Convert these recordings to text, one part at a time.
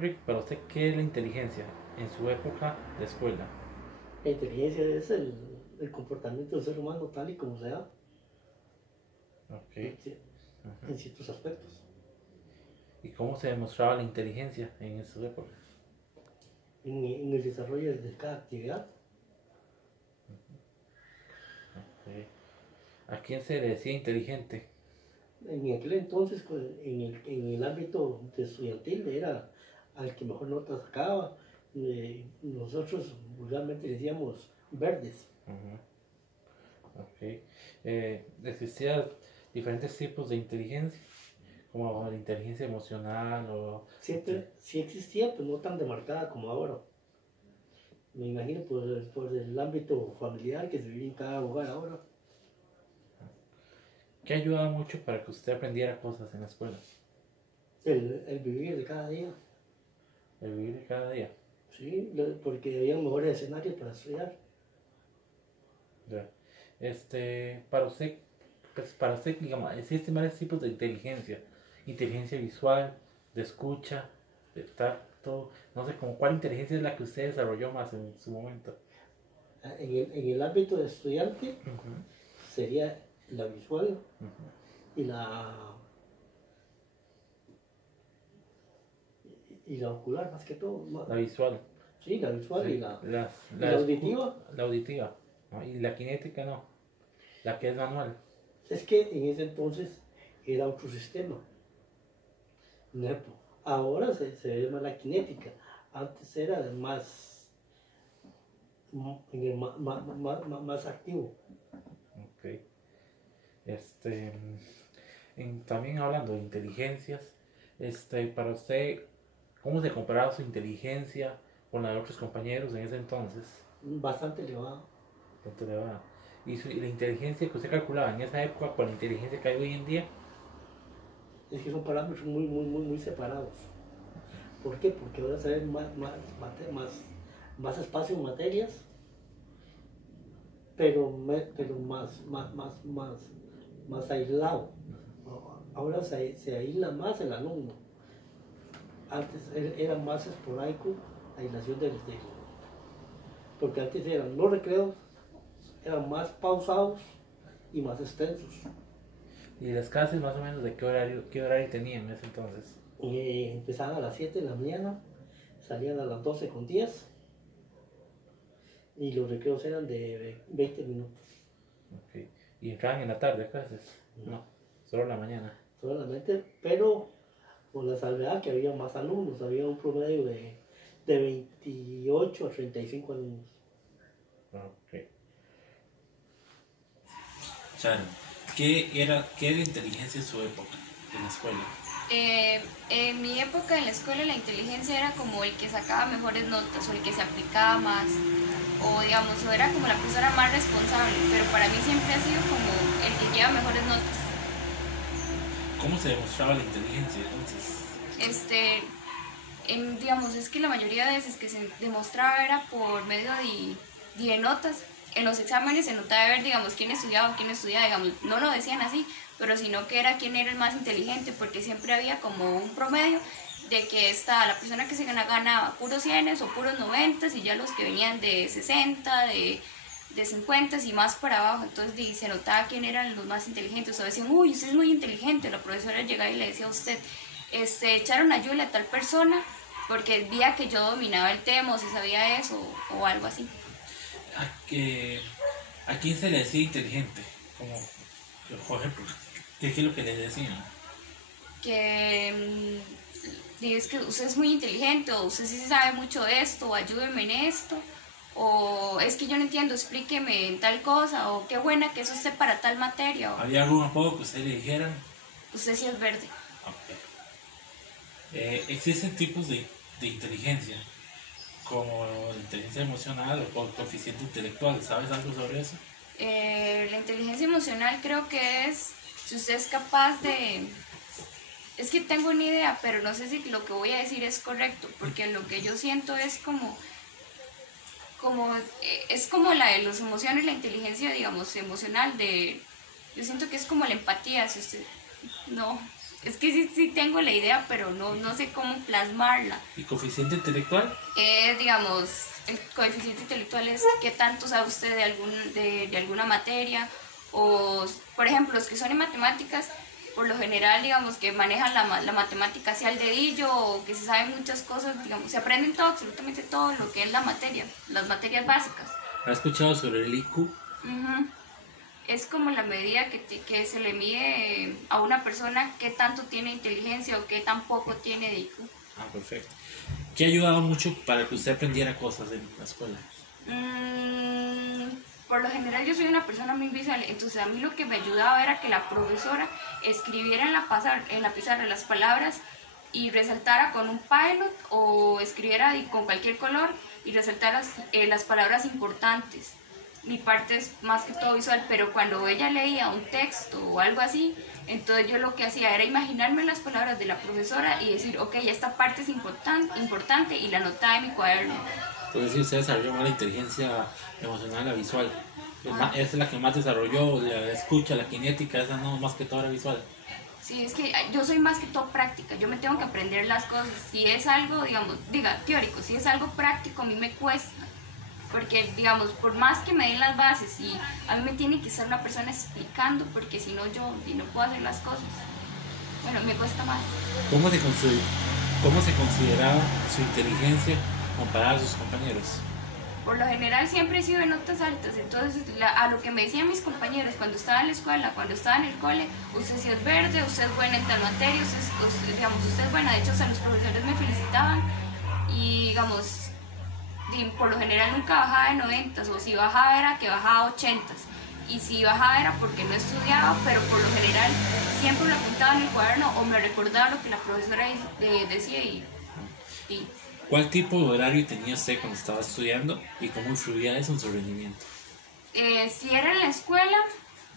Henrik, para usted, ¿qué es la inteligencia en su época de escuela? La inteligencia es el comportamiento del ser humano tal y como se da Ok. en ciertos aspectos. ¿Y cómo se demostraba la inteligencia en su época? En el desarrollo de cada actividad. Ok. ¿A quién se le decía inteligente? En aquel entonces, pues, en el ámbito de estudiantil, era al que mejor nota sacaba. Nosotros vulgarmente decíamos verdes. Ok. ¿Existían diferentes tipos de inteligencia? Como la inteligencia emocional o... Siempre sí existía, pero no tan demarcada como ahora. Me imagino por el ámbito familiar que se vive en cada hogar ahora. ¿Qué ayudaba mucho para que usted aprendiera cosas en la escuela? El vivir de cada día. El vivir de cada día. Sí, porque había mejores escenarios para estudiar. Ya. Para usted, digamos, existen varios tipos de inteligencia. Inteligencia visual, de escucha, de tacto. No sé, como cuál inteligencia es la que usted desarrolló más en su momento. En el ámbito de estudiante Ujú, sería la visual ujú. y la ocular, más que todo. La visual. Sí, la visual Sí. y la auditiva. La auditiva. ¿No? Y la cinética no. La que es manual. Es que en ese entonces era otro sistema. Ahora se ve más la cinética. Antes era más, más activo. Ok. También hablando de inteligencias, para usted, ¿cómo se comparaba su inteligencia con la de otros compañeros en ese entonces? Bastante elevado. ¿Cuánto le va? Y la inteligencia que usted calculaba en esa época con la inteligencia que hay hoy en día. Es que son parámetros muy separados. ¿Por qué? Porque ahora se ve más espacio en materias, pero más aislado. Ahora se aísla más el alumno. Antes era más esporádico la aislación porque antes eran los recreos, eran más pausados y más extensos. ¿Y las clases más o menos de qué horario tenían en ese entonces? Empezaban a las 7 de la mañana, salían a las 12:10 y los recreos eran de 20 minutos. Okay. ¿Y entraban en la tarde a clases? No, solo en la mañana. Solamente, pero con la salvedad que había más alumnos, había un promedio de 28 a 35 alumnos. Ok. Sharon, ¿qué era inteligencia en su época, en la escuela? En mi época en la escuela la inteligencia era como el que sacaba mejores notas o el que se aplicaba más o digamos o era como la persona más responsable, pero para mí siempre ha sido como el que lleva mejores notas. ¿Cómo se demostraba la inteligencia entonces? Digamos, es que la mayoría de veces que se demostraba era por medio de notas. En los exámenes se notaba ver, digamos, quién estudiaba o quién estudiaba, digamos, no lo decían así, pero sino que era quién era el más inteligente, porque siempre había como un promedio de que la persona que se ganaba puros 100 o puros 90 y ya los que venían de 60, de 50 y más para abajo, entonces se notaba quién eran los más inteligentes, o decían, uy, usted es muy inteligente, la profesora llegaba y le decía a usted, echaron ayuda a tal persona porque veía que yo dominaba el tema o si sabía eso o algo así. ¿A quién se le decía inteligente? Como, por ejemplo, ¿qué es lo que le decían? Que es que usted es muy inteligente o usted sí sabe mucho de esto o ayúdeme en esto o es que yo no entiendo, explíqueme en tal cosa o qué buena que es usted para tal materia. ¿Había algún apodo que usted le dijeran? Usted sí es verde. Okay. ¿Existen tipos de inteligencia? Como la inteligencia emocional o coeficiente intelectual, ¿sabes algo sobre eso? La inteligencia emocional creo que es si usted es capaz de... Es que tengo una idea, pero no sé si lo que voy a decir es correcto, porque lo que yo siento es es como la de las emociones, la inteligencia, digamos, emocional, yo siento que es como la empatía, si usted... No, Es que sí tengo la idea, pero no sé cómo plasmarla. ¿Y coeficiente intelectual? Digamos, el coeficiente intelectual es qué tanto sabe usted de alguna materia, o por ejemplo, los que son en matemáticas, por lo general, digamos, que manejan la matemática hacia el dedillo, o que se saben muchas cosas, digamos, se aprenden todo, absolutamente todo lo que es la materia, las materias básicas. ¿Has escuchado sobre el IQ? Es como la medida que se le mide a una persona qué tanto tiene inteligencia o qué tan poco tiene de IQ. Ah, perfecto. ¿Qué ha ayudado mucho para que usted aprendiera cosas en la escuela? Por lo general yo soy una persona muy visual, entonces a mí lo que me ayudaba era que la profesora escribiera en la pizarra las palabras y resaltara con un pilot, o escribiera con cualquier color y resaltara las palabras importantes. Mi parte es más que todo visual, pero cuando ella leía un texto o algo así, entonces yo lo que hacía era imaginarme las palabras de la profesora y decir, ok, esta parte es importante, y la anotaba en mi cuaderno. Entonces, si usted desarrolló más la inteligencia emocional, la visual, esa es la que más desarrolló, la escucha, la cinética, esa no, más que todo la visual. Sí, es que yo soy más que todo práctica, yo me tengo que aprender las cosas. Si es algo, digamos, teórico, si es algo práctico, a mí me cuesta. Porque, digamos, por más que me den las bases, y a mí me tiene que ser una persona explicando, porque si no, yo no puedo hacer las cosas. Bueno, me cuesta más. ¿Cómo se consideraba su inteligencia comparada a sus compañeros? Por lo general siempre he sido de notas altas, entonces a lo que me decían mis compañeros cuando estaba en la escuela, cuando estaba en el cole, usted sí es verde, usted es buena en tal materia, usted es buena. De hecho, o sea, los profesores me felicitaban, y digamos, por lo general nunca bajaba de 90, o si bajaba era que bajaba 80, y si bajaba era porque no estudiaba, pero por lo general siempre lo apuntaba en el cuaderno o me recordaba lo que la profesora decía. Y ¿Cuál tipo de horario tenía usted cuando estaba estudiando y cómo influía eso en su rendimiento? Si era en la escuela,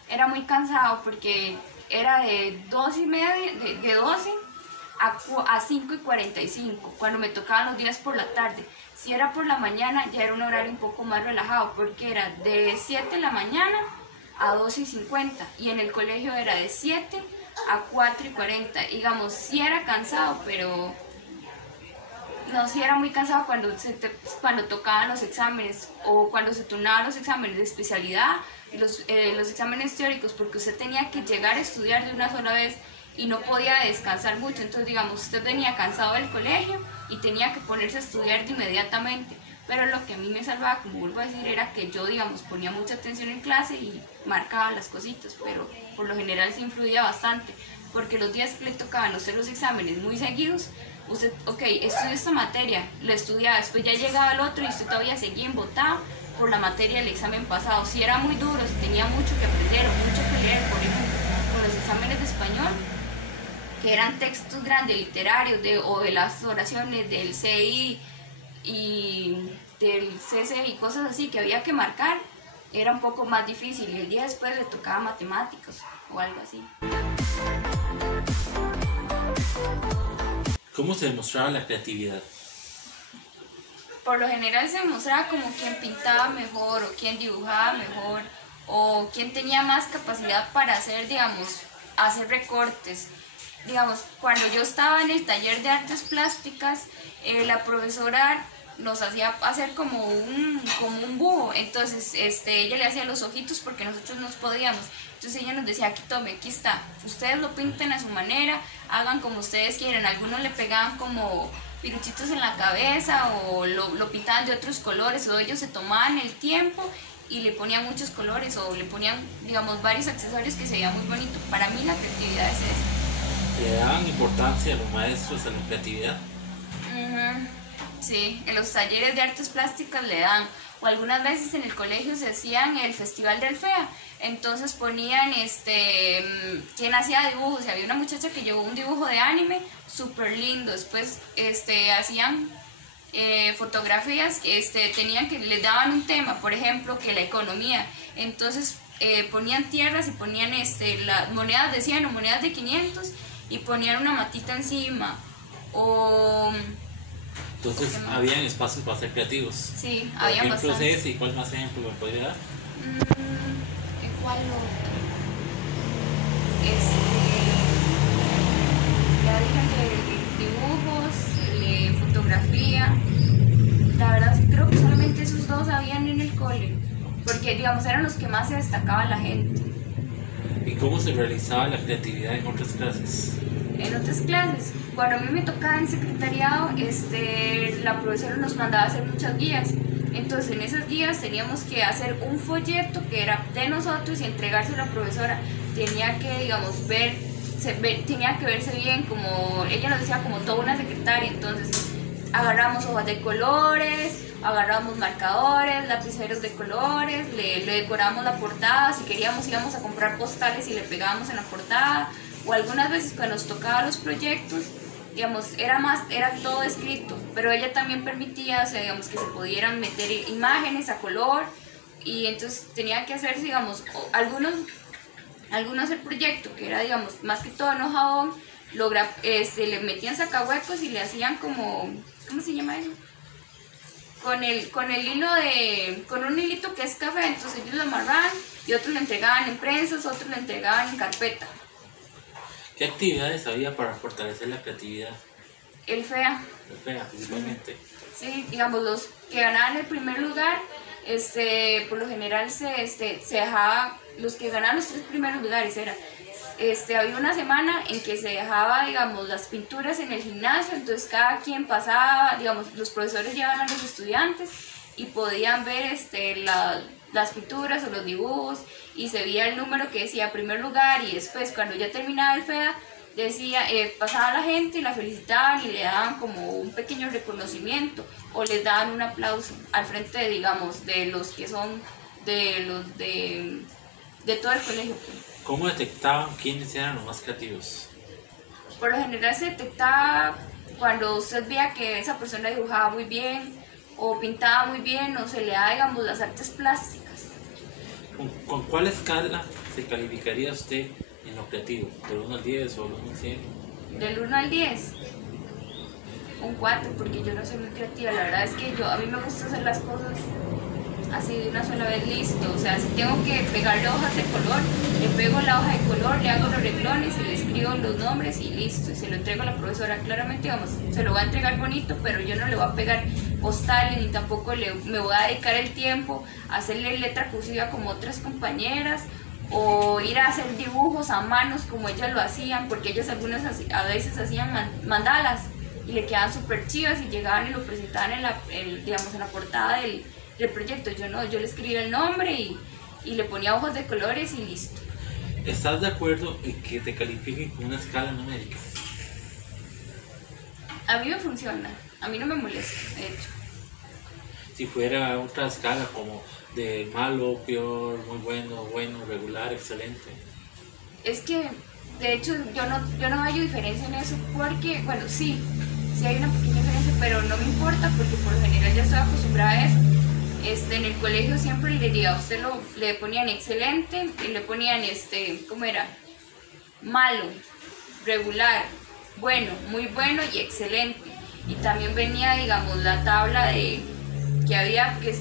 era muy cansado porque era de 12:30, de 12 a 5:45, cuando me tocaban los días por la tarde. Si era por la mañana, ya era un horario un poco más relajado, porque era de 7 de la mañana a 12:50, y en el colegio era de 7 a 4:40. Digamos, sí era cansado, pero no, sí era muy cansado cuando tocaban los exámenes, o cuando se turnaban los exámenes de especialidad y los exámenes teóricos, porque usted tenía que llegar a estudiar de una sola vez y no podía descansar mucho. Entonces, digamos, usted venía cansado del colegio y tenía que ponerse a estudiar de inmediatamente. Pero lo que a mí me salvaba, como vuelvo a decir, era que yo, digamos, ponía mucha atención en clase y marcaba las cositas, pero por lo general sí influía bastante, porque los días que le tocaban hacer los exámenes muy seguidos, usted, ok, estudió esta materia, lo estudiaba, después ya llegaba el otro y usted todavía seguía embotado por la materia del examen pasado. Si era muy duro, si tenía mucho que aprender o mucho que leer, por ejemplo, con los exámenes de español, que eran textos grandes, literarios, o de las oraciones del CI y del CC y cosas así que había que marcar, era un poco más difícil, y el día después le tocaba matemáticas o algo así. ¿Cómo se demostraba la creatividad? Por lo general se demostraba como quién pintaba mejor, o quién dibujaba mejor, o quién tenía más capacidad para hacer, digamos, hacer recortes. Digamos, cuando yo estaba en el taller de artes plásticas, la profesora nos hacía hacer como un búho. Entonces ella le hacía los ojitos porque nosotros no podíamos. Entonces ella nos decía, aquí tome, aquí está, ustedes lo pinten a su manera, hagan como ustedes quieran. Algunos le pegaban como piruchitos en la cabeza, o lo pintaban de otros colores, o ellos se tomaban el tiempo y le ponían muchos colores, o le ponían, digamos, varios accesorios que se veían muy bonitos. Para mí la creatividad es eso. ¿Le daban importancia a los maestros a la creatividad? Sí, en los talleres de artes plásticas le dan, o algunas veces en el colegio se hacían el festival del FEA, entonces ponían quién hacía dibujos, y había una muchacha que llevó un dibujo de anime súper lindo. Después hacían fotografías, les daban un tema, por ejemplo, que la economía, entonces ponían tierras y ponían las monedas de 100 o monedas de 500, y ponían una matita encima, Entonces, ¿habían espacios para ser creativos? Sí, por había ejemplo, bastante. ese, ¿y cuál más ejemplo me podría dar? ¿Cuál otro? esos dos habían en el cole, porque digamos eran los que más se destacaban la gente. ¿Y cómo se realizaba la creatividad en otras clases? En otras clases, cuando a mí me tocaba en secretariado, la profesora nos mandaba a hacer muchas guías. Entonces en esas guías teníamos que hacer un folleto que era de nosotros y entregárselo a la profesora. Tenía que, digamos, tenía que verse bien, como ella nos decía, como toda una secretaria. Entonces agarramos hojas de colores, agarramos marcadores, lapiceros de colores, le decoramos la portada. Si queríamos íbamos a comprar postales y le pegábamos en la portada. O algunas veces cuando nos tocaba los proyectos, digamos, era todo escrito, pero ella también permitía, o sea, digamos, que se pudieran meter imágenes a color, y entonces tenía que hacerse, digamos, algunos el proyecto, que era, digamos, más que todo en hojabón, le metían sacahuecos y le hacían como, ¿cómo se llama eso? Con un hilito que es café, entonces ellos lo amarraban y otros lo entregaban en prensas, otros lo entregaban en carpeta. ¿Qué actividades había para fortalecer la creatividad? El FEA. El FEA, principalmente. Sí, digamos, los que ganaban el primer lugar, por lo general se dejaba, los que ganaban los 3 primeros lugares había una semana en que se dejaba, digamos, las pinturas en el gimnasio, entonces cada quien pasaba, digamos, los profesores llevaban a los estudiantes y podían ver las pinturas o los dibujos, y se veía el número que decía primer lugar, y después cuando ya terminaba el FEA pasaba la gente y la felicitaban y le daban como un pequeño reconocimiento o les daban un aplauso al frente, digamos, de los que son de todo el colegio. ¿Cómo detectaban quiénes eran los más creativos? Por lo general se detectaba cuando usted veía que esa persona dibujaba muy bien o pintaba muy bien, o se le da, digamos, las artes plásticas. ¿Con cuál escala se calificaría usted en lo creativo? ¿Del 1 al 10 o del 1 al 100? Del 1 al 10, un 4, porque yo no soy muy creativa. La verdad es que a mí me gusta hacer las cosas así de una sola vez, listo. O sea, si tengo que pegarle hojas de color, le pego la hoja de color, le hago los renglones y le escribo los nombres y listo. Y se lo entrego a la profesora. Claramente, vamos, se lo va a entregar bonito, pero yo no le voy a pegar postales ni tampoco me voy a dedicar el tiempo a hacerle letra cursiva como otras compañeras, o ir a hacer dibujos a manos como ellas lo hacían, porque ellas a veces hacían mandalas y le quedaban súper chivas y llegaban y lo presentaban en la portada del proyecto. Yo no, yo le escribía el nombre y le ponía ojos de colores y listo. ¿Estás de acuerdo en que te califiquen con una escala numérica? A mí me funciona, a mí no me molesta, de hecho. Si fuera otra escala como de malo, peor, muy bueno, regular, excelente. Es que, de hecho, yo no hallo diferencia en eso porque, bueno, sí hay una pequeña diferencia, pero no me importa porque por lo general ya estoy acostumbrada a eso. En el colegio siempre a usted le ponían excelente y le ponían, ¿cómo era? Malo, regular, bueno, muy bueno y excelente. Y también venía, digamos, la tabla que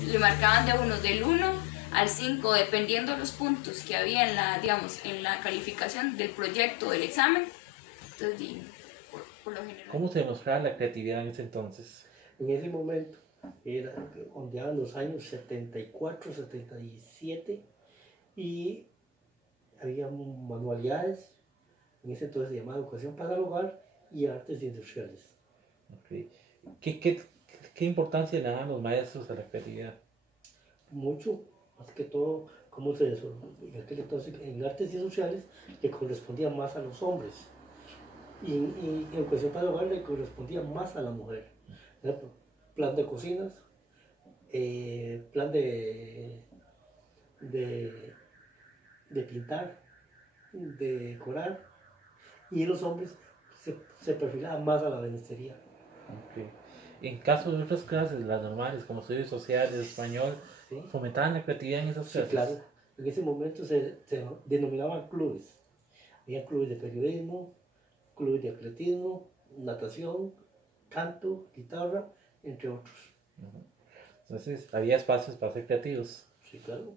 le marcaban del 1 al 5, dependiendo de los puntos que había en la calificación del proyecto o del examen. Entonces, por lo general. ¿Cómo se demostraba la creatividad en ese entonces? En ese momento, ondeaban los años 74, 77, y había manualidades, en ese entonces se llamaba Educación para el Hogar y Artes Industriales. Okay. ¿Qué importancia le dan los maestros a la creatividad? Mucho, más que todo, como se en aquel entonces en Artes Industriales le correspondía más a los hombres, y en Educación para el Hogar le correspondía más a la mujer. Plan de cocinas, plan de pintar, de decorar, y los hombres se perfilaban más a la benistería. Okay. En caso de otras clases, las normales, como estudios sociales, español, ¿Sí? ¿fomentaban la creatividad en esas clases? Sí, claro. En ese momento se denominaban clubes. Había clubes de periodismo, clubes de atletismo, natación, canto, guitarra, entre otros. Entonces, había espacios para ser creativos. Sí, claro.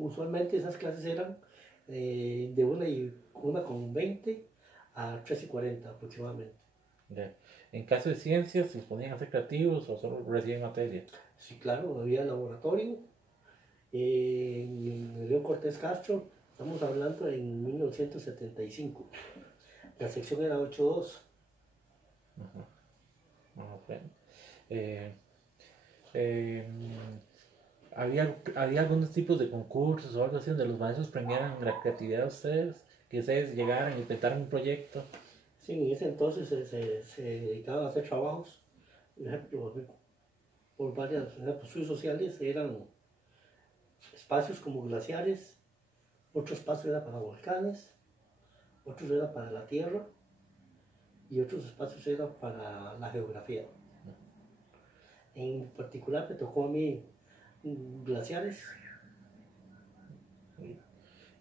Usualmente esas clases eran de 1:20 a 3:40 aproximadamente. Yeah. En caso de ciencias, ¿se ponían a ser creativos o solo reciben materia? Sí, claro, había laboratorio. En el León Cortés Castro, estamos hablando en 1975. La sección era 8-2. Ajá. Ok. Eh, eh, había algunos tipos de concursos o algo así donde los maestros premiaran la creatividad de ustedes, que ustedes llegaran y inventaran un proyecto. Sí, en ese entonces se dedicaban a hacer trabajos, por ejemplo, por varias, por ejemplo, estudios sociales eran espacios como glaciares, otro espacio era para volcanes, otros era para la tierra y otros espacios eran para la geografía. En particular me tocó a mí glaciares.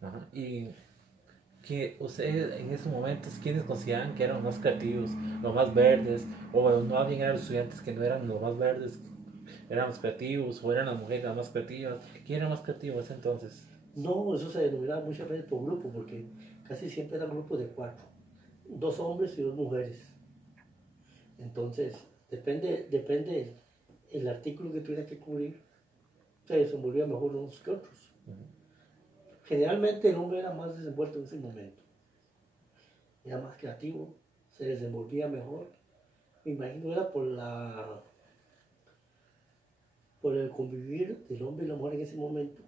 Ajá. Y que ustedes en esos momentos, ¿quiénes consideraban que eran los más creativos, los más verdes? O bueno, no bien eran los estudiantes que no eran los más verdes, eran los creativos, o eran las mujeres las más creativas. ¿Quién era más creativo en ese entonces? No, eso se denominaba muchas veces por grupo, porque casi siempre eran grupos de 4, 2 hombres y 2 mujeres. Entonces, depende el artículo que tuviera que cubrir, se desenvolvía mejor unos que otros. Generalmente el hombre era más desenvuelto en ese momento, era más creativo, se desenvolvía mejor. Me imagino era por el convivir del hombre y la mujer en ese momento,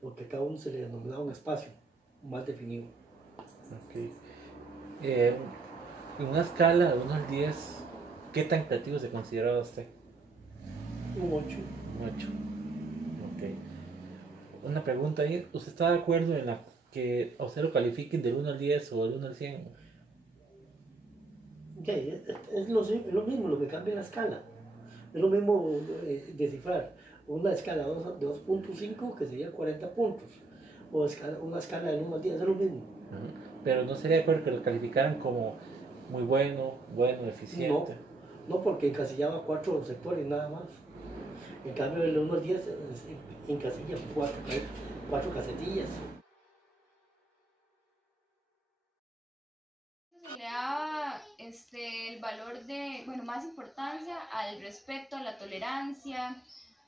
porque a cada uno se le denominaba un espacio más definido. Okay. En una escala de 1 al 10, ¿qué tan creativo se consideraba usted? Un 8. Un 8. Okay. Una pregunta ahí, ¿usted está de acuerdo en la que a usted lo califiquen del 1 al 10 o del 1 al 100? Okay, es lo mismo, lo que cambia la escala. Es lo mismo descifrar una escala de 2.5 que sería 40 puntos, o una escala del 1 al 10, es lo mismo. Pero no sería de acuerdo que lo calificaran como muy bueno, eficiente. No, porque encasillaba 4 sectores nada más. En cambio, del 1 al 10 encasilla 4 casetillas. Se le daba el valor de, bueno, más importancia al respeto, a la tolerancia,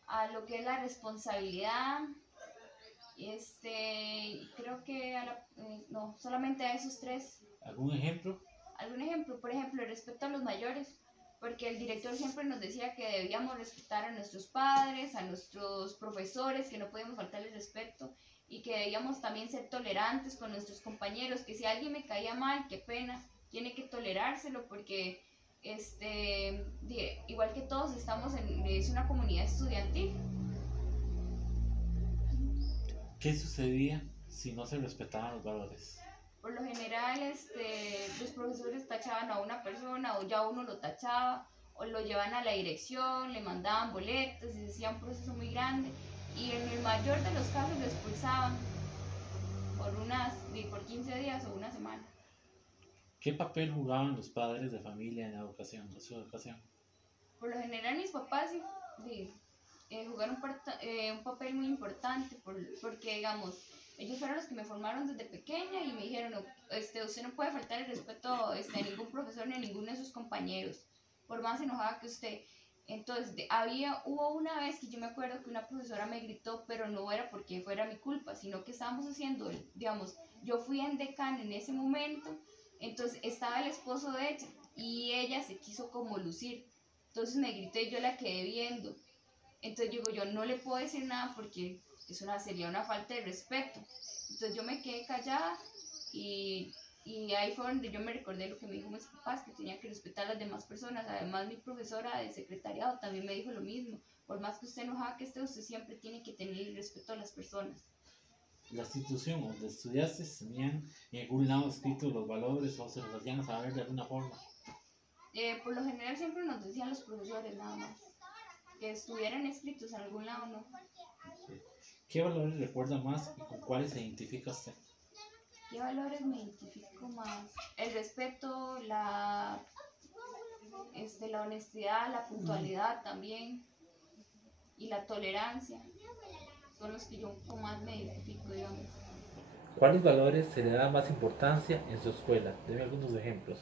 a lo que es la responsabilidad. Creo que no, solamente a esos tres. ¿Algún ejemplo? ¿Algún ejemplo? Por ejemplo, el respeto a los mayores, porque el director siempre nos decía que debíamos respetar a nuestros padres, a nuestros profesores, que no podíamos faltarles respeto, y que debíamos también ser tolerantes con nuestros compañeros, que si alguien me caía mal, qué pena, tiene que tolerárselo, porque igual que todos es una comunidad estudiantil. ¿Qué sucedía si no se respetaban los valores? Por lo general, los profesores tachaban a una persona o ya uno lo tachaba o lo llevaban a la dirección, le mandaban boletas y se hacía un proceso muy grande y en el mayor de los casos lo expulsaban por 15 días o una semana. ¿Qué papel jugaban los padres de familia en la educación, en su educación? Por lo general mis papás jugaron un papel muy importante porque, digamos, ellos fueron los que me formaron desde pequeña y me dijeron, no, usted no puede faltar el respeto a ningún profesor ni a ninguno de sus compañeros, por más enojada que usted. Entonces, hubo una vez que yo me acuerdo que una profesora me gritó, pero no era porque fuera mi culpa, sino que estábamos haciendo, digamos, yo fui en decán en ese momento, entonces estaba el esposo de ella y ella se quiso como lucir. Entonces me gritó y yo la quedé viendo. Entonces yo no le puedo decir nada porque sería una falta de respeto. Entonces yo me quedé callada y ahí fue donde yo me recordé lo que me dijo mis papás, que tenía que respetar a las demás personas. Además mi profesora de secretariado también me dijo lo mismo. Por más que usted enojada que esté, usted siempre tiene que tener el respeto a las personas. ¿La institución donde estudiaste tenían en algún lado escritos los valores o se los hacían saber de alguna forma? Por lo general siempre nos decían los profesores nada más. Que estuvieran escritos en algún lado, ¿no? ¿Qué valores recuerda más y con cuáles se identifica usted? ¿Qué valores me identifico más? El respeto, la honestidad, la puntualidad también y la tolerancia. Son los que yo más me identifico, digamos. ¿Cuáles valores se le da más importancia en su escuela? Deme algunos ejemplos.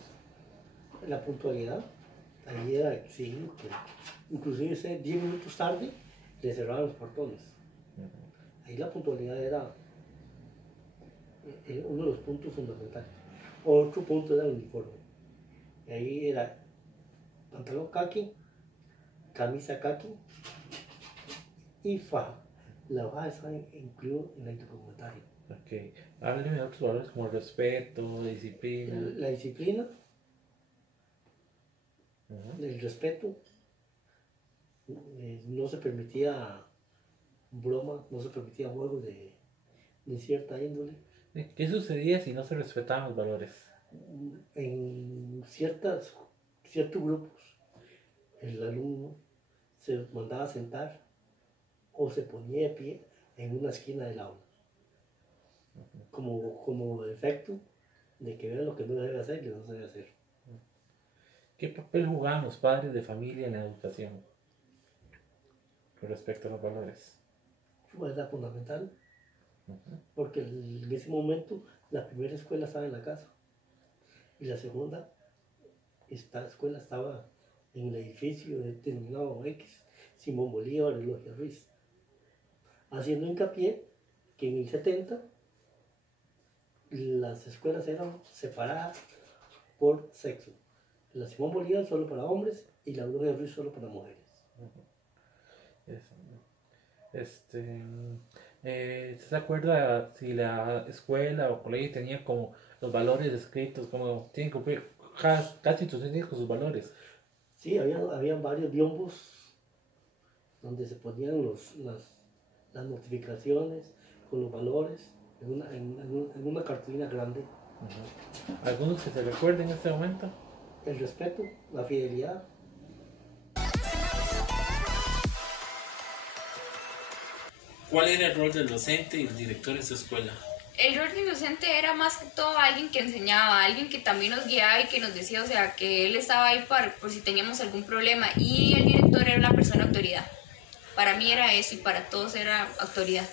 La puntualidad, ahí era exigido que inclusive ser 10 minutos tarde le cerraban los portones. Ahí la puntualidad era uno de los puntos fundamentales. Otro punto era el uniforme. Y ahí era pantalón caqui, camisa caqui y faja. La faja está incluida en el documentario. Ok. Hábleme de otros valores como el respeto, disciplina. La disciplina, el respeto, no se permitía broma, no se permitía juegos de cierta índole. ¿Qué sucedía si no se respetaban los valores? En ciertos grupos, el alumno se mandaba a sentar o se ponía de pie en una esquina del aula, como efecto de que vean lo que no debe hacer y lo que no debe hacer. ¿Qué papel jugaban los padres de familia en la educación con respecto a los valores? Era fundamental, porque en ese momento la primera escuela estaba en la casa y la segunda, esta escuela estaba en el edificio denominado X, Simón Bolívar y Logia Ruiz, haciendo hincapié que en el 70 las escuelas eran separadas por sexo. La Simón Bolívar solo para hombres y la Logia Ruiz solo para mujeres. ¿Se acuerda si la escuela o colegio tenía como los valores descritos, como tienen que cumplir casi instituciones con sus valores? Sí, había varios biombos donde se ponían las notificaciones con los valores en una cartulina grande. ¿Algunos que se recuerden en este momento? El respeto, la fidelidad. ¿Cuál era el rol del docente y el director en su escuela? El rol del docente era más que todo alguien que enseñaba, alguien que también nos guiaba y que nos decía, o sea, que él estaba ahí por si teníamos algún problema. Y el director era la persona autoridad. Para mí era eso y para todos era autoridad.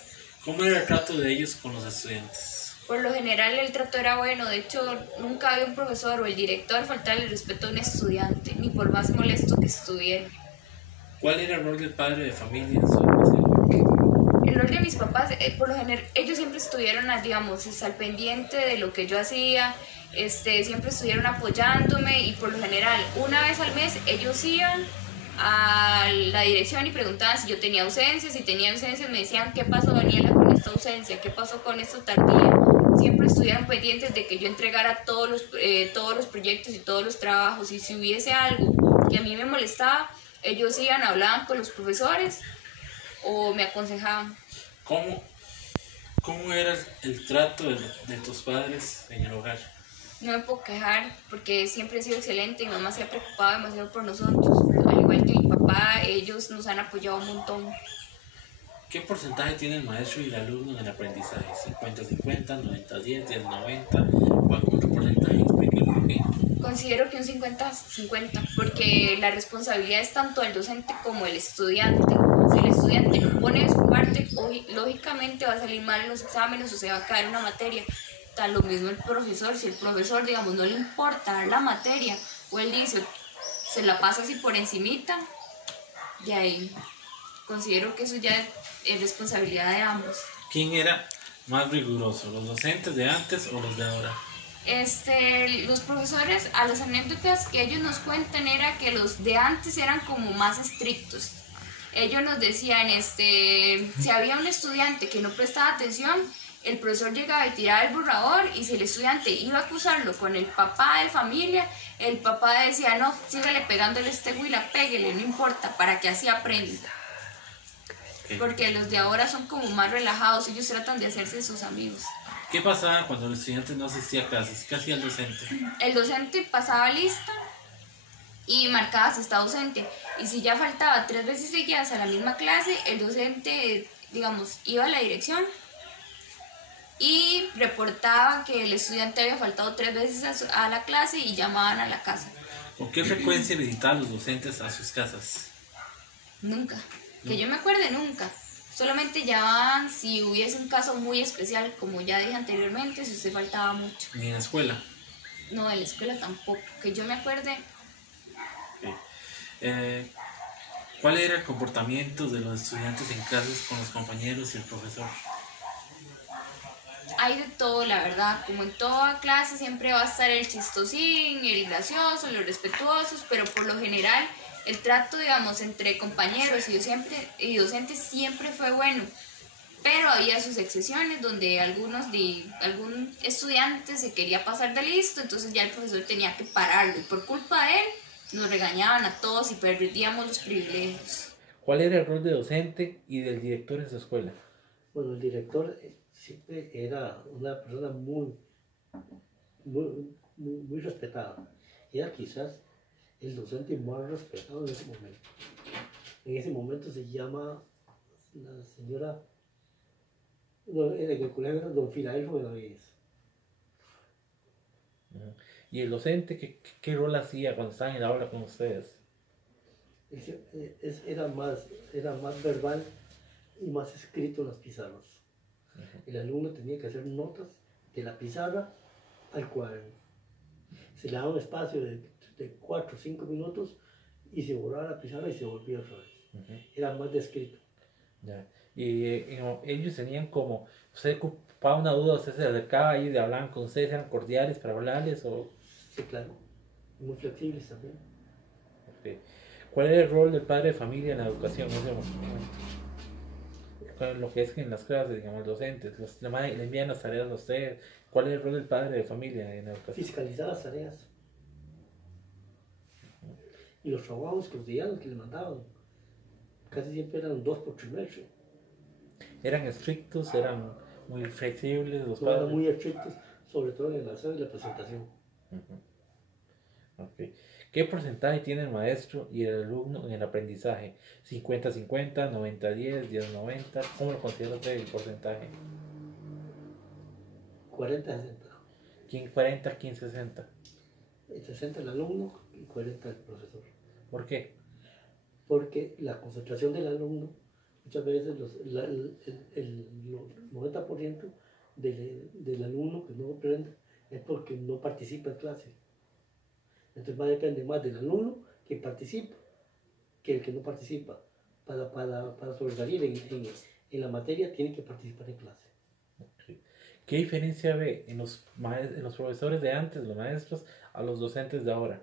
¿Cómo era el trato de ellos con los estudiantes? Por lo general el trato era bueno, de hecho nunca había un profesor o el director faltarle el respeto a un estudiante, ni por más molesto que estuviera. ¿Cuál era el rol del padre de familia en su educación? El rol de mis papás, por lo general, ellos siempre estuvieron, digamos, al pendiente de lo que yo hacía, siempre estuvieron apoyándome y por lo general, una vez al mes, ellos iban a la dirección y preguntaban si yo tenía ausencias, si tenía ausencias me decían qué pasó Daniela con esta ausencia, qué pasó con esta tardía. Siempre estuvieron pendientes de que yo entregara todos los proyectos y todos los trabajos y si hubiese algo que a mí me molestaba, ellos iban, hablaban con los profesores o me aconsejaban. ¿Cómo era el trato de tus padres en el hogar? No me puedo quejar porque siempre he sido excelente, mi mamá se ha preocupado demasiado por nosotros, al igual que mi papá, ellos nos han apoyado un montón. ¿Qué porcentaje tiene el maestro y el alumno en el aprendizaje? ¿50-50, 90-10, 10-90? ¿O algún otro porcentaje? Explíquelo por qué. Considero que un 50-50 porque la responsabilidad es tanto del docente como del estudiante. Si el estudiante no pone su parte, lógicamente va a salir mal en los exámenes o se va a caer una materia. Tal lo mismo el profesor, si el profesor, digamos, no le importa dar la materia o él dice, se la pasa así por encimita, de ahí considero que eso ya es responsabilidad de ambos. ¿Quién era más riguroso, los docentes de antes o los de ahora? Los profesores, a las anécdotas que ellos nos cuentan era que los de antes eran como más estrictos. Ellos nos decían, si había un estudiante que no prestaba atención, el profesor llegaba y tiraba el borrador y si el estudiante iba a acusarlo con el papá de familia, el papá decía, no, sígale pegándole huila, péguele, no importa, para que así aprenda. Porque los de ahora son como más relajados, ellos tratan de hacerse sus amigos. ¿Qué pasaba cuando el estudiante no asistía a clases? ¿Qué hacía el docente? El docente pasaba lista y marcaba si estaba ausente. Y si ya faltaba 3 veces seguidas a la misma clase, el docente, digamos, iba a la dirección y reportaba que el estudiante había faltado 3 veces a la clase y llamaban a la casa. ¿Con qué frecuencia visitaban los docentes a sus casas? Nunca. Que yo me acuerde, nunca. Solamente llamaban si hubiese un caso muy especial, como ya dije anteriormente, si usted faltaba mucho. ¿Ni en la escuela? No, en la escuela tampoco. Que yo me acuerde. ¿Cuál era el comportamiento de los estudiantes en clases con los compañeros y el profesor? Hay de todo, la verdad, como en toda clase siempre va a estar el chistosín, el gracioso, los respetuosos, pero por lo general el trato, digamos, entre compañeros y docentes siempre fue bueno. Pero había sus excepciones donde algún estudiante se quería pasar de listo, entonces ya el profesor tenía que pararlo y por culpa de él nos regañaban a todos y perdíamos los privilegios. ¿Cuál era el rol de docente y del director en su escuela? Bueno, el director siempre era una persona muy respetada. Era quizás el docente más respetado en ese momento. En ese momento se llama la señora, no, en el colegio era don Filadelfo Benavides. ¿Y el docente qué rol hacía cuando estaba en la aula con ustedes? Era más verbal y más escrito en las pizarras. El alumno tenía que hacer notas de la pizarra al cuaderno. Se le daba un espacio de 4 o 5 minutos y se borraba la pizarra y se volvía otra vez. Era más descrito. Ya. Y ellos tenían como, usted ocupaba una duda, usted se acercaba y hablaban con ustedes, eran cordiales para hablarles o... Sí, claro. Muy flexibles también. Okay. ¿Cuál era el rol del padre de familia en la educación en ese momento? Con lo que es que en las clases, digamos, los docentes, le envían las tareas a usted. ¿Cuál es el rol del padre de familia en la educación? Fiscalizar las tareas. Y los trabajos cotidianos que le mandaban. Casi siempre eran 2 por trimestre. ¿Eran estrictos? ¿Eran muy flexibles los No padres? eran muy estrictos, sobre todo en el aseo y la presentación. Okay. ¿Qué porcentaje tiene el maestro y el alumno en el aprendizaje? ¿50-50, 90-10, 10-90? ¿Cómo lo considera usted el porcentaje? 40-60. ¿Quién 40, quién 60? 60 el alumno y 40 el profesor. ¿Por qué? Porque la concentración del alumno, muchas veces el 90% del alumno que no aprende es porque no participa en clase. Entonces va a depender más del alumno que participa que el que no participa. Para sobresalir en la materia tiene que participar en clase. Okay. ¿Qué diferencia ve en los profesores de antes, los maestros, a los docentes de ahora?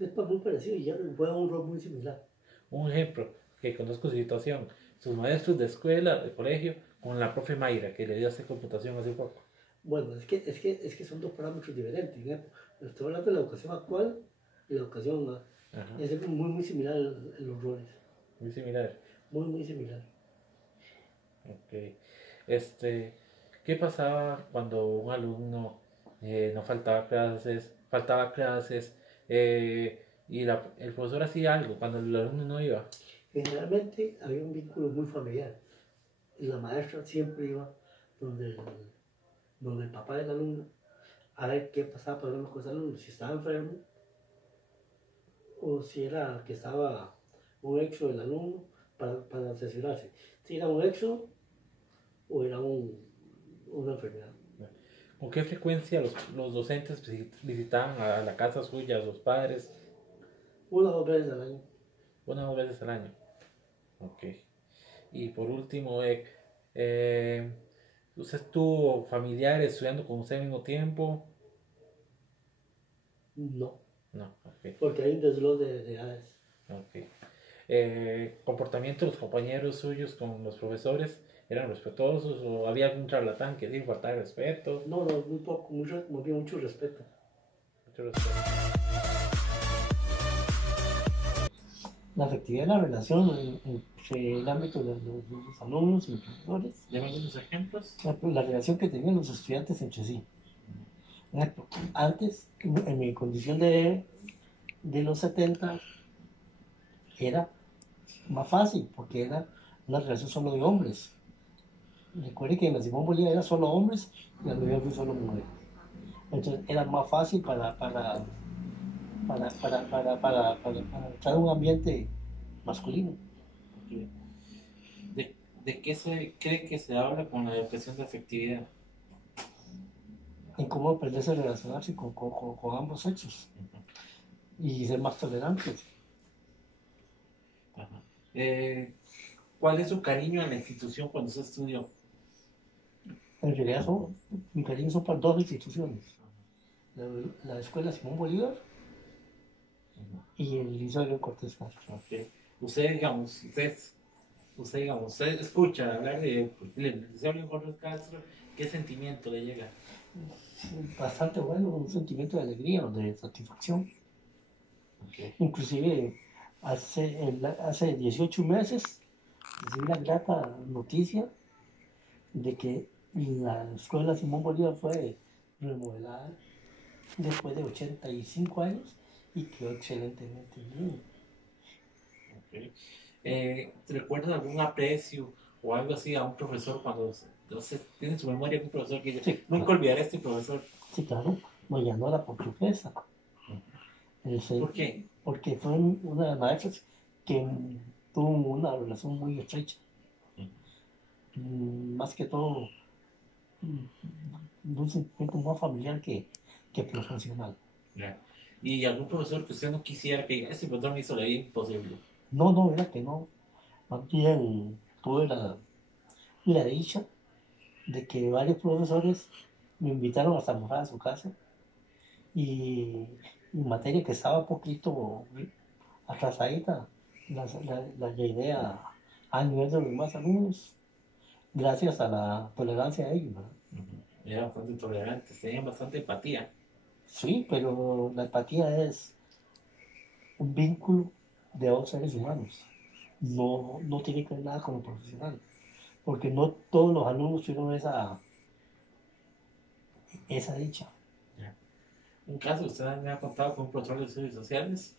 Es muy parecido y ya juega un rol muy similar. Un ejemplo, que conozco su situación, sus maestros de escuela, de colegio, con la profe Mayra, que le dio hacer computación hace poco. Bueno, es que son dos parámetros diferentes. ¿No? Estoy hablando de la educación actual y la educación. Es muy similar en los roles. Muy similar. Muy similar. Ok. ¿Qué pasaba cuando un alumno no faltaba clases y el profesor hacía algo cuando el alumno no iba? Generalmente había un vínculo muy familiar. La maestra siempre iba donde el papá del alumno a ver qué pasaba con ese alumno, si estaba enfermo o si era que estaba un éxodo del alumno para asesorarse. Si era un éxodo o era una enfermedad. ¿Con qué frecuencia los docentes visitaban a la casa suya, a sus padres? 1 o 2 veces al año. 1 o 2 veces al año. Ok. Y por último, ¿usted tuvo familiares estudiando con usted al mismo tiempo? No. No, ok. Porque hay un desglose de edades. Ok. ¿Comportamiento de los compañeros suyos con los profesores? ¿Eran respetuosos o había algún charlatán que sí faltaba de respeto? No, muy poco, mucho respeto. Mucho respeto. La afectividad de la relación entre el ámbito de los alumnos y los profesores. ¿Dame algunos ejemplos? La relación que tenían los estudiantes entre sí. Antes, en mi condición de los 70, era más fácil porque era una relación solo de hombres. Recuerde que en la Simón Bolívar era solo hombres y la Bolívar fue solo mujeres. Entonces era más fácil para entrar a un ambiente masculino. ¿De qué se cree que se habla con la educación de afectividad? En cómo aprenderse a relacionarse con ambos sexos y ser más tolerantes. Ajá. ¿Cuál es su cariño en la institución cuando usted estudió? En realidad mi cariño son para dos instituciones. La Escuela Simón Bolívar y el Liceo León Cortés Castro. Okay. Usted, digamos, usted escucha hablar de Liceo León Cortés Castro, ¿qué sentimiento le llega? Bastante bueno, un sentimiento de alegría, de satisfacción. Okay. Inclusive hace 18 meses recibí la grata noticia de que la Escuela Simón Bolívar fue remodelada después de 85 años y quedó excelentemente bien. Okay. ¿Recuerda algún aprecio o algo así a un profesor cuando usted tiene en su memoria un profesor que dice, Sí, nunca olvidaré a este profesor? Sí, claro, Moyanora Portuguesa. ¿Por qué? Porque fue una de las maestras que tuvo una relación muy estrecha. Más que todo, de un sentimiento más familiar que profesional. Yeah. ¿Y algún profesor que usted no quisiera que diga, este profesor me hizo la vida imposible? No, era que no. Más bien tuve la dicha de que varios profesores me invitaron a almorzar a su casa y en materia que estaba un poquito atrasadita, la llevé a nivel de los demás alumnos, gracias a la tolerancia de ellos, ¿verdad? Eran bastante tolerantes, tenían bastante empatía. Sí, pero la empatía es un vínculo de dos seres humanos. No tiene que ver nada con lo profesional, porque no todos los alumnos tuvieron esa dicha. Un caso, usted me ha contado con un profesor de estudios sociales.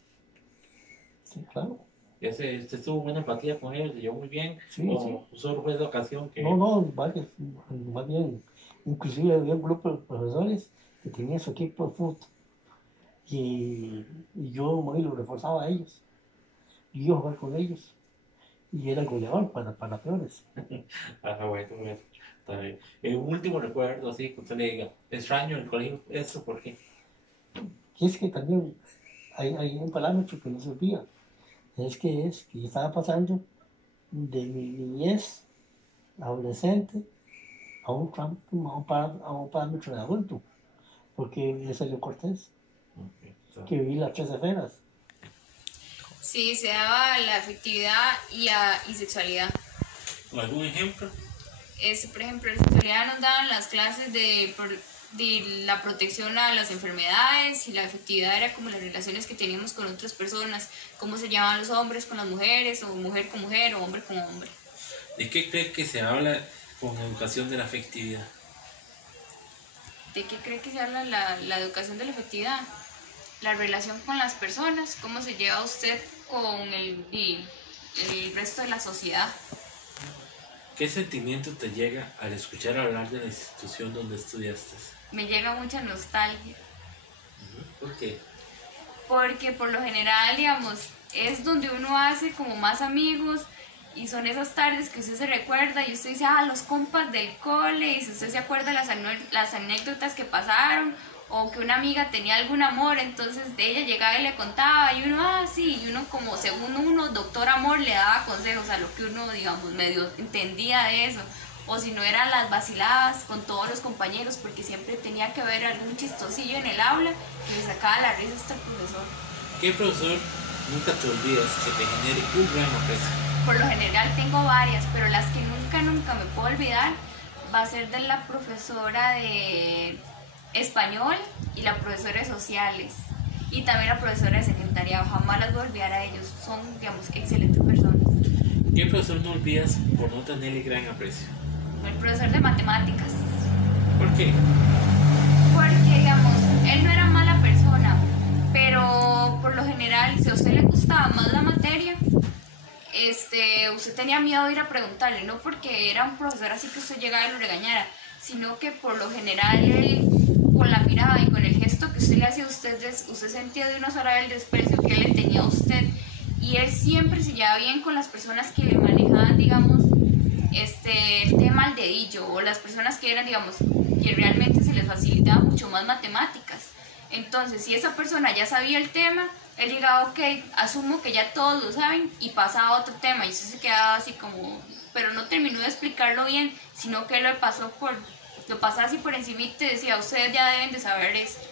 Sí, claro. Usted tuvo buena empatía con él, se llevó muy bien. Sí, o solo fue de ocasión que. No, más bien. Inclusive había un grupo de profesores que tenía su equipo de fútbol y yo muy lo reforzaba a ellos. Y yo jugar con ellos. Y era el goleador para peores. Bueno. Está bien. Un último recuerdo, así, que usted le diga, extraño el colegio, ¿eso por qué? Y es que también hay un parámetro que no se olvida. Es que yo estaba pasando de mi niñez, adolescente, a un parámetro de adulto. Porque es León Cortés, que viví las 13 esferas. Sí, se daba la afectividad y sexualidad. ¿Algún ejemplo? Por ejemplo, en sexualidad nos daban las clases de la protección a las enfermedades, y la afectividad era como las relaciones que teníamos con otras personas, cómo se llevaban los hombres con las mujeres, o mujer con mujer, o hombre con hombre. ¿De qué cree que se habla con educación de la afectividad? ¿De qué cree que se habla la educación de la afectividad? La relación con las personas, cómo se lleva usted con el resto de la sociedad. ¿Qué sentimiento te llega al escuchar hablar de la institución donde estudiaste? Me llega mucha nostalgia. ¿Por qué? Porque por lo general, digamos, es donde uno hace como más amigos, y son esas tardes que usted se recuerda y usted dice, los compas del cole, y si usted se acuerda las anécdotas que pasaron, o que una amiga tenía algún amor, entonces de ella llegaba y le contaba, y uno, sí, y uno como según uno, doctor amor, le daba consejos a lo que uno, digamos, medio entendía de eso. O si no, eran las vaciladas con todos los compañeros, porque siempre tenía que haber algún chistosillo en el aula que le sacaba la risa a este profesor. ¿Qué profesor nunca te olvidas que te genere un gran aprecio? Por lo general tengo varias, pero las que nunca me puedo olvidar va a ser de la profesora de español y la profesora de sociales, y también la profesora de secretariado. Jamás las voy a olvidar a ellos, son, digamos, excelentes personas. ¿Qué profesor no olvidas por no tenerle gran aprecio? El profesor de matemáticas. ¿Por qué? Porque, digamos, él no era mala persona, pero por lo general, si a usted le gustaba más la materia, usted tenía miedo de ir a preguntarle, no porque era un profesor así que usted llegaba y lo regañara, sino que por lo general él, con la mirada y con el gesto que usted le hacía a usted sentía de una sola vez el desprecio que él le tenía a usted. Y él siempre se llevaba bien con las personas que le manejaban, digamos, el tema al dedillo, o las personas que eran, digamos, que realmente se les facilitaba mucho más matemáticas. Entonces, si esa persona ya sabía el tema, él llegaba, ok, asumo que ya todos lo saben, y pasaba a otro tema, y usted se quedaba así como, pero no terminó de explicarlo bien, sino que lo pasaba así por encima y te decía, ustedes ya deben de saber esto.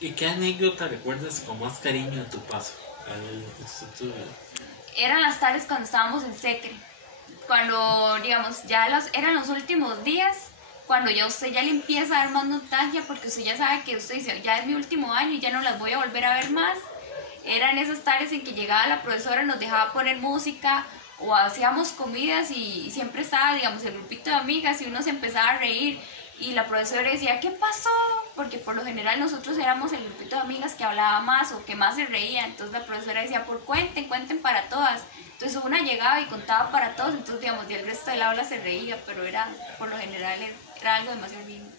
¿Y qué anécdota recuerdas con más cariño en tu paso al instituto? Eran las tardes cuando estábamos en Secre, cuando, digamos, eran los últimos días, cuando ya usted ya le empieza a dar más nostalgia, porque usted ya sabe que usted dice, ya es mi último año y ya no las voy a volver a ver más. Eran esas tardes en que llegaba la profesora, nos dejaba poner música, o hacíamos comidas y siempre estaba, digamos, el grupito de amigas y uno se empezaba a reír. Y la profesora decía, ¿qué pasó? Porque por lo general nosotros éramos el grupito de amigas que hablaba más o que más se reía. Entonces la profesora decía, cuenten para todas. Entonces una llegaba y contaba para todos, entonces digamos, y el resto del aula se reía, pero por lo general era algo demasiado lindo.